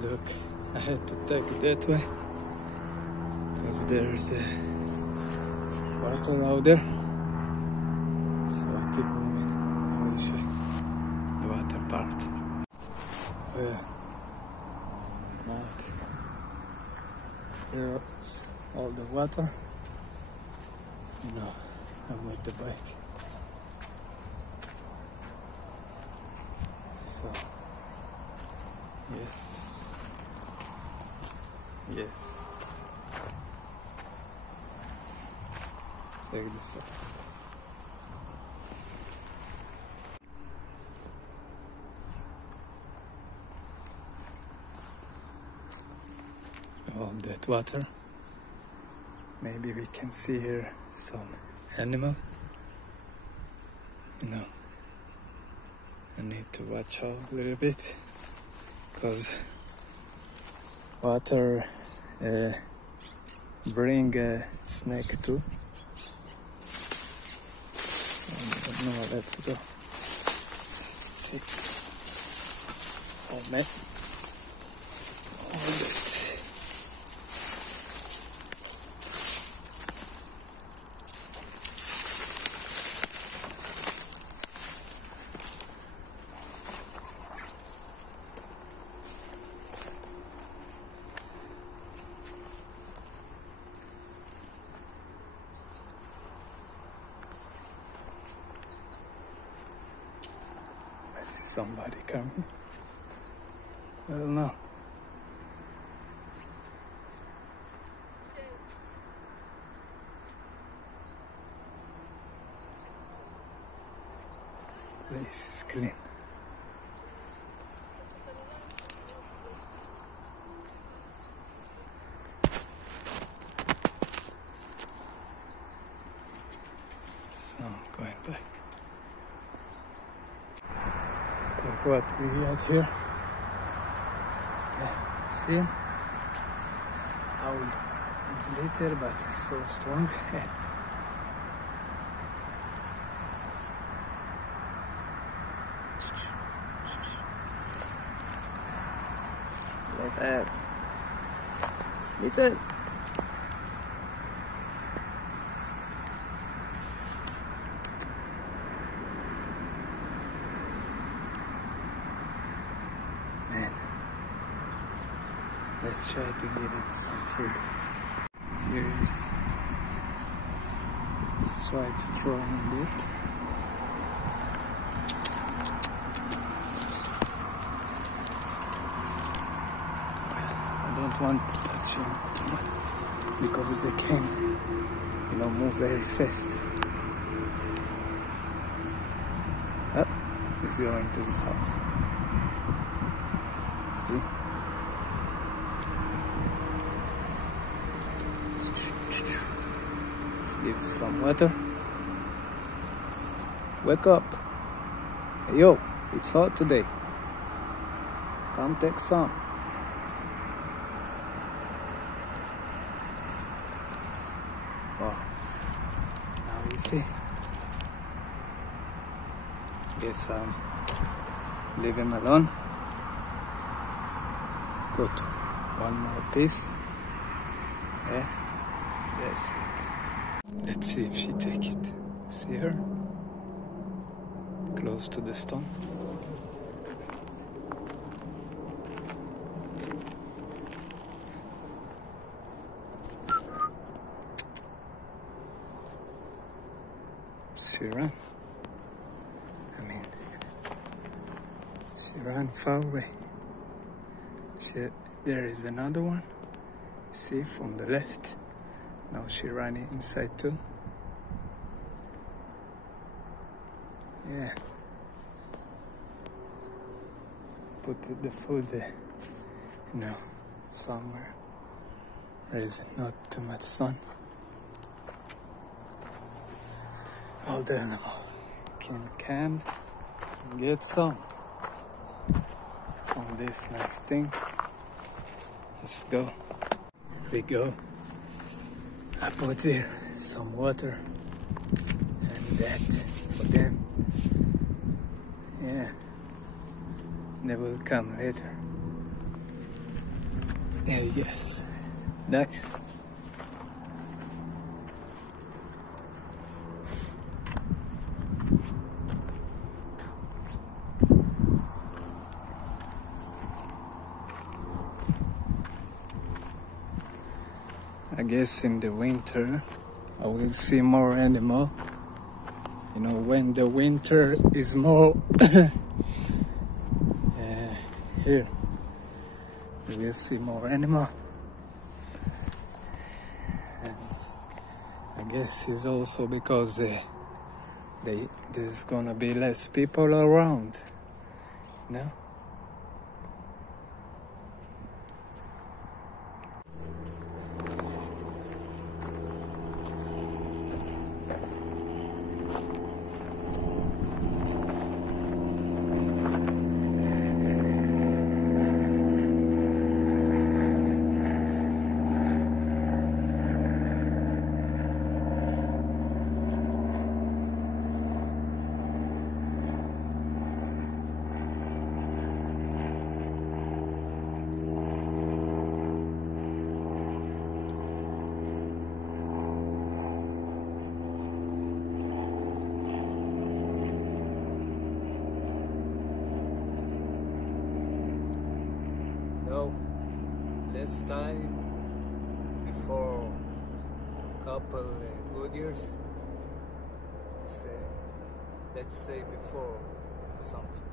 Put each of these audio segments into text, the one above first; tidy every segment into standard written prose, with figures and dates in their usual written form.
Look, I had to take it that way because there's a water out there, so I keep moving. I will show you the water part. Well, out here's all the water. You know, I'm with the bike, so yes, check this out. All that water. Maybe we can see here some animal. You know, I need to watch out a little bit because water bring a snake too. No, let's go. Let's see. Oh man. All that. I see somebody coming. Well, no. This is clean. So I'm going back. Look what we got here. Yeah, see him? How he's little but so strong. Little. Man, let's try to give him some food. Here he is. Let's try to throw him it. I don't want to touch him because they can, you know, move very fast. Oh, he's going to his house. See? Let's give some water. Wake up. Hey, yo, it's hot today. Come take some. Oh, now you see. Guess leave him alone. Put one more piece. Yeah, that's it. Let's see if she take it. See her? Close to the stone. She ran. I mean, she ran far away. There is another one. See, from the left. Now she ran inside too. Yeah. Put the food, you know, somewhere there is not too much sun. All the animals can camp and get some from this nice thing. Let's go. Here we go. I put here some water and that for them. Yeah, they will come later. Yes. Next. I guess in the winter I will see more animal. You know, when the winter is more here, we will see more animal. And I guess it's also because there's gonna be less people around. No? No, last time, before a couple good years, let's say before something,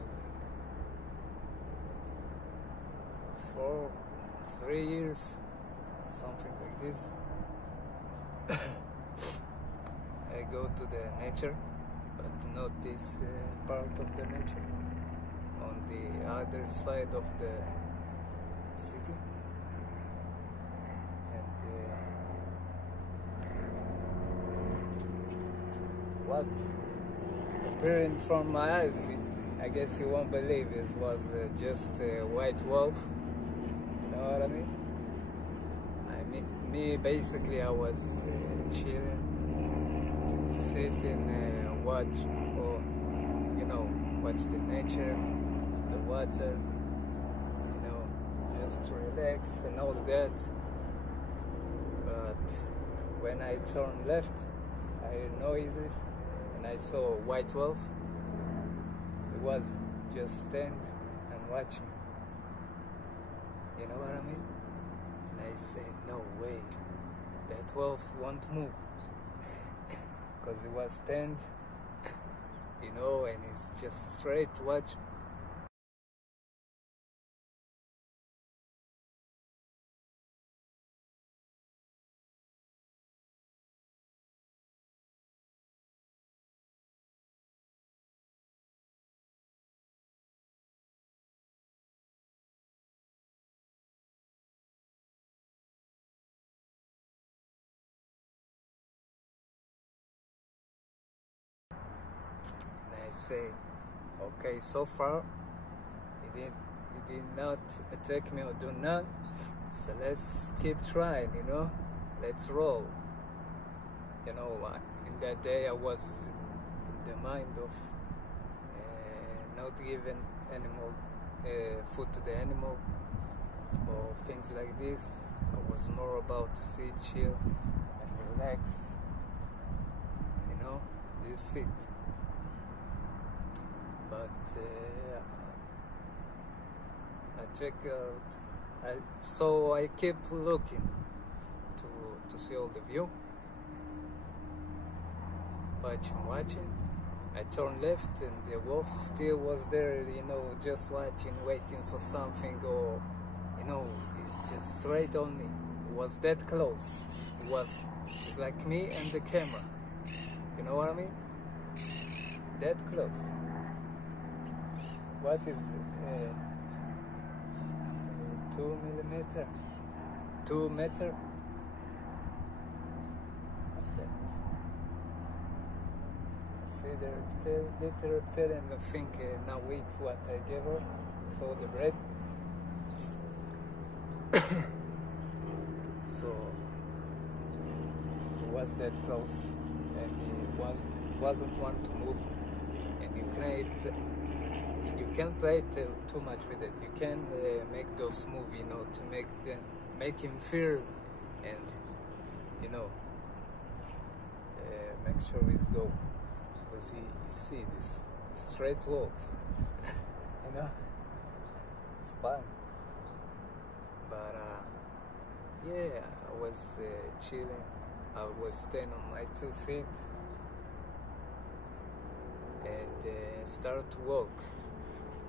3 years, something like this, I go to the nature, but not this part of the nature, on the other side of the city. And what appearing from my eyes, I guess you won't believe it was just a white wolf. You know what I mean? Me basically, I was chilling, sitting, watch, or watch the nature, the water, just to relax and all that. But when I turned left, I heard noises and I saw a white wolf. It was just stand and watch me. You know what I mean? And I said, no way, that wolf won't move. Because it was stand, and it's just straight watch me. I say, okay, so far it did not attack me or do not, so let's keep trying, let's roll. In that day I was in the mind of not giving food to the animal or things like this. I was more about to sit, chill and relax, this it. But I check out. So I keep looking to see all the view. Watching. I turned left, and the wolf still was there. Just watching, waiting for something, or it's just straight on me. It was that close. It's like me and the camera. You know what I mean? That close. What is 2 millimeter? 2 meter? Like that. I see the little reptile, and I think now eat what I gave her for the bread. So it was that close, and he wasn't one to move, and you can't play too much with it. You can make those moves, to make them make him fear, and make sure he's go, because he see this straight wolf. It's fun. But yeah, I was chilling. I was standing on my 2 feet and start to walk.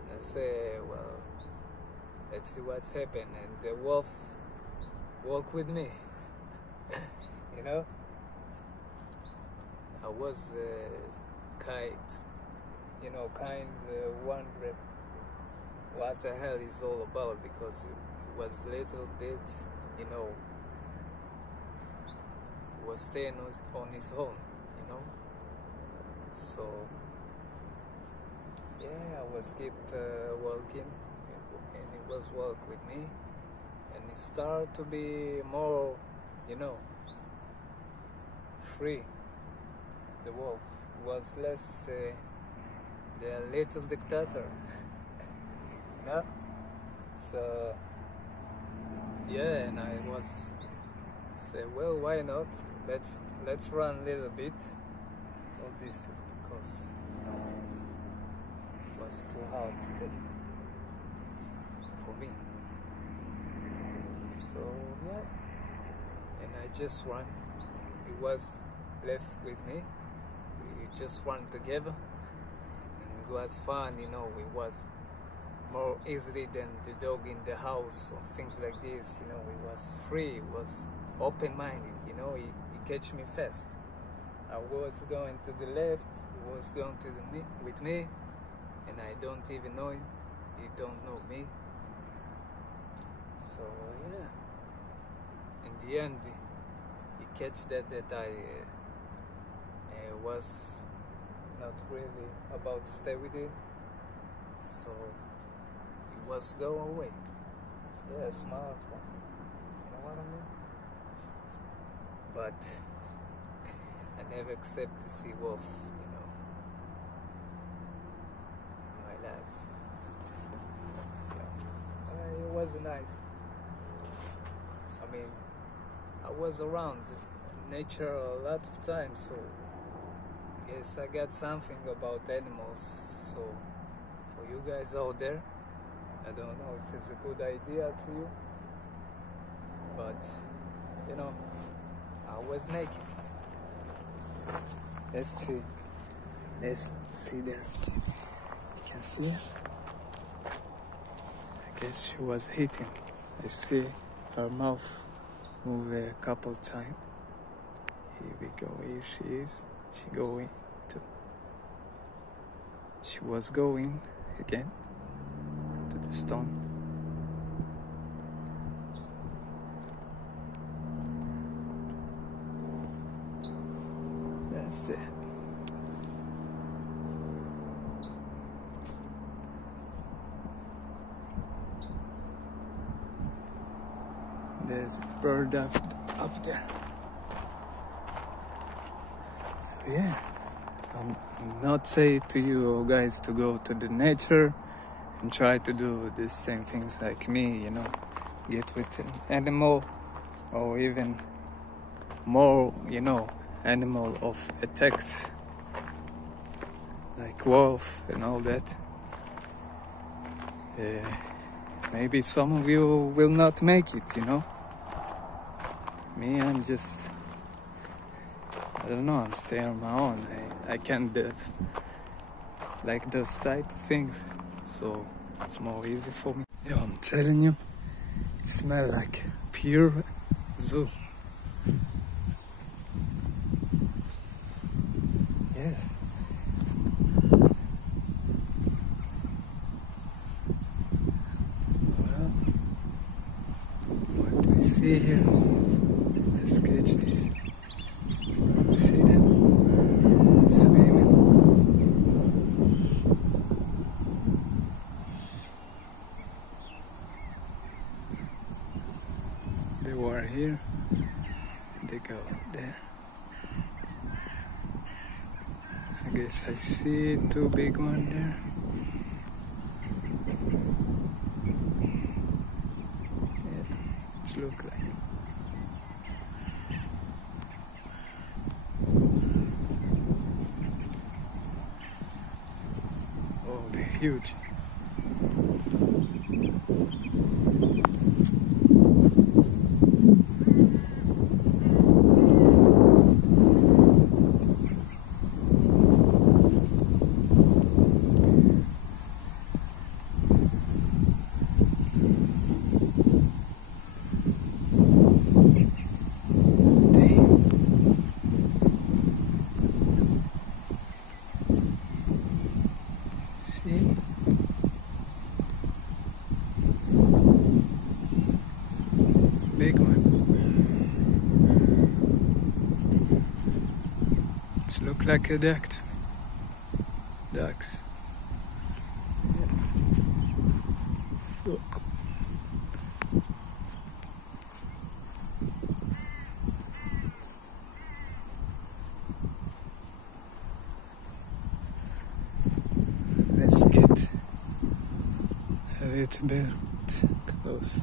And I say, well, let's see what's happened. And the wolf walked with me. I was wondering what the hell is all about, because it was little bit, he was staying on his own, so yeah, I was keep walking, and he was walk with me, and it started to be more, free. The wolf was less the little dictator. So yeah, and I was say, well, why not? Let's run a little bit. All this is because it was too hard today for me. So yeah, and I just ran. He was left with me. We just ran together, and it was fun. It was more easily than the dog in the house or things like this. He was free. He was open-minded. He catch me fast. I was going to the left. He was going to with me, and I don't even know him. He don't know me. So yeah. In the end, he catch that I was not really about to stay with him. So he was go away. Yeah, smart one. You know what I mean? But I never accept to see wolf, in my life. Yeah. It was nice. I mean, I was around nature a lot of times, so I guess I got something about animals. So for you guys out there, I don't know if it's a good idea to you, but I was making it. Let's see. Let's see there. You can see. I guess she was hitting. I see her mouth move a couple times. Here we go. Here she is. She going to. She was going again to the stone. That's it. There's a bird up there. So yeah, I'm not saying to you guys to go to the nature and try to do the same things like me, get with an animal, or even more, animal of attacks like wolf and all that. Maybe some of you will not make it, Me, I'm just, I don't know, I'm staying on my own. I can't do like those type of things, so it's more easy for me. Yo, I'm telling you, it smells like pure zoo. Yes. Well, what do we see here? Let's catch this. See them swimming. They were here. They go there. I guess I see 2 big ones there. Yeah. it look like. Oh, they're huge. See? Big one. It looks like a duck. Ducks. Look. Let's get a little bit close.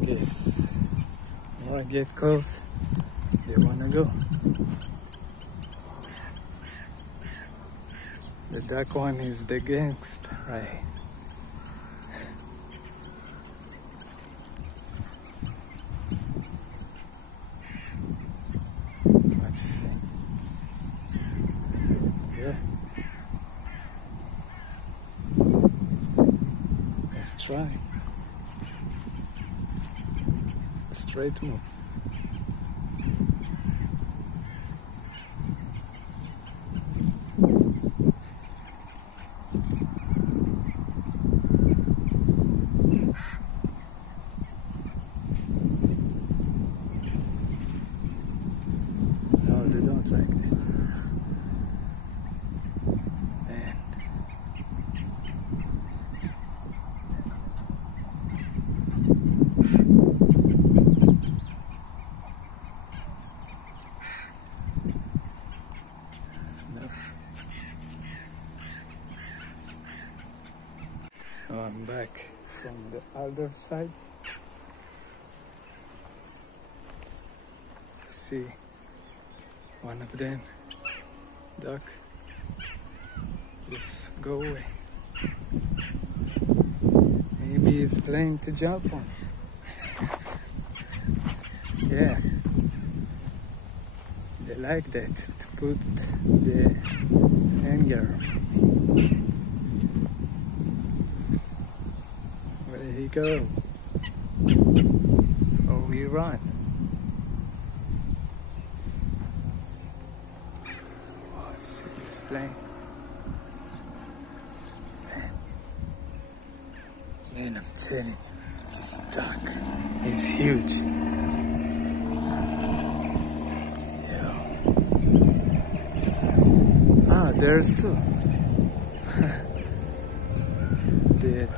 Yes. When I get close, they wanna go. The duck one is the gangster, right? What you say? Yeah. Let's try. Straight move. No, they don't like that. Man. Now I'm back from the other side. See one of them, duck, just go away. Maybe he's playing to jump on. Yeah, they like that, to put the hanger. Where did he go? Oh, we run. Oh, see this plane. Man, I'm telling you, this duck is huge. Yo. Ah, there's two.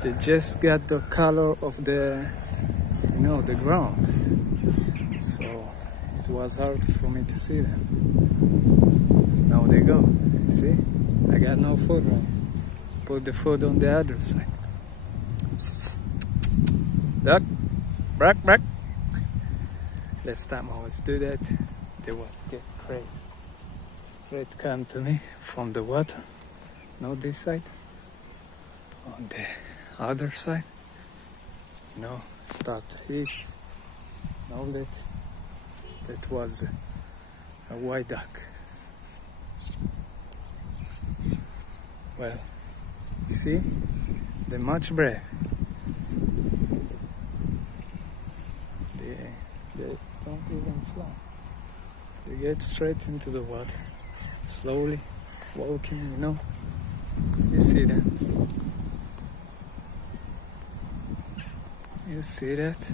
They just got the color of the, the ground. So it was hard for me to see them. Now they go. See? I got no food right. Put the food on the other side. Duck, back. Last time I was do that, they was get crazy. Straight come to me from the water. Not this side. On the other side. Start to eat. Now that was a white duck. Well, you see, they're much brave. They don't even fly. They get straight into the water, slowly walking, You see that? You see that?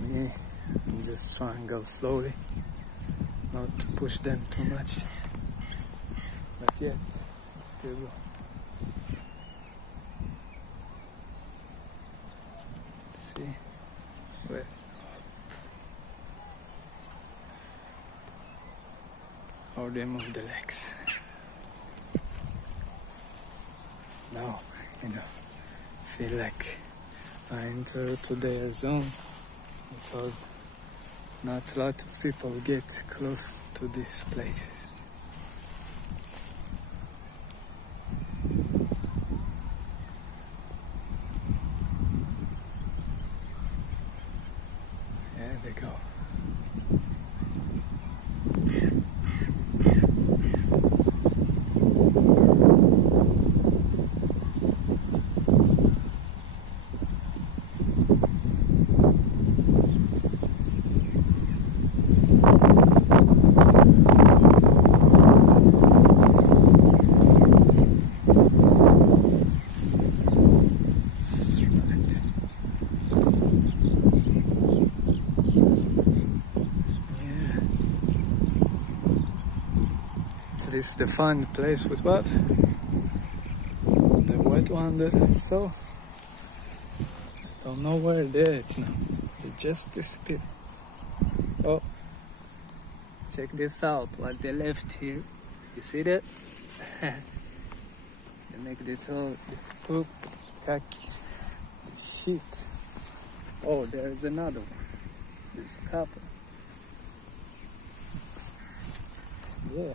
Me, I'm just trying to go slowly, not to push them too much, but yet, still go. See? Wait. How they move the legs. Now, feel like I enter to their zone because not a lot of people get close to this place. There they go. This is the fun place with what? The wet one so don't know where they're at now. They just disappeared. Oh, check this out, what they left here. You see that? They make this all poop, khaki, shit. Oh, there's another one. There's a couple. Yeah.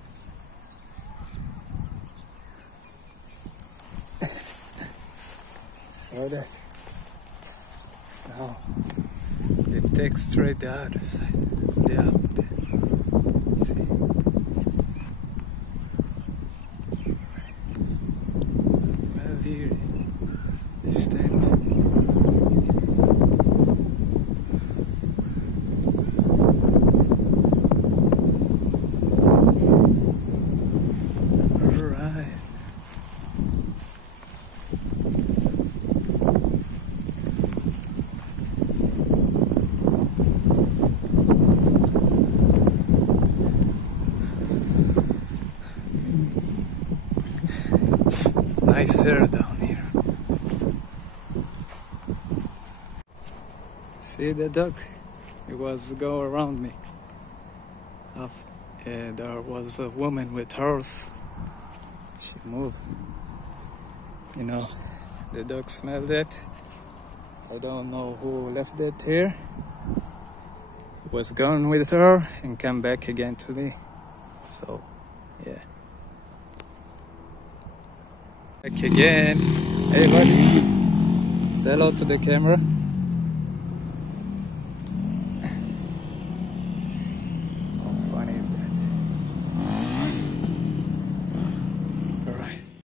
Saw that. Now they take straight the other side. They are up there. See? Well, here they stand. Nice air down here. See the duck? It was go around me. There was a woman with horse. She moved. The dog smelled it. I don't know who left it here. It was gone with her and come back again to me. So, yeah. Back again. Hey buddy, say hello to the camera.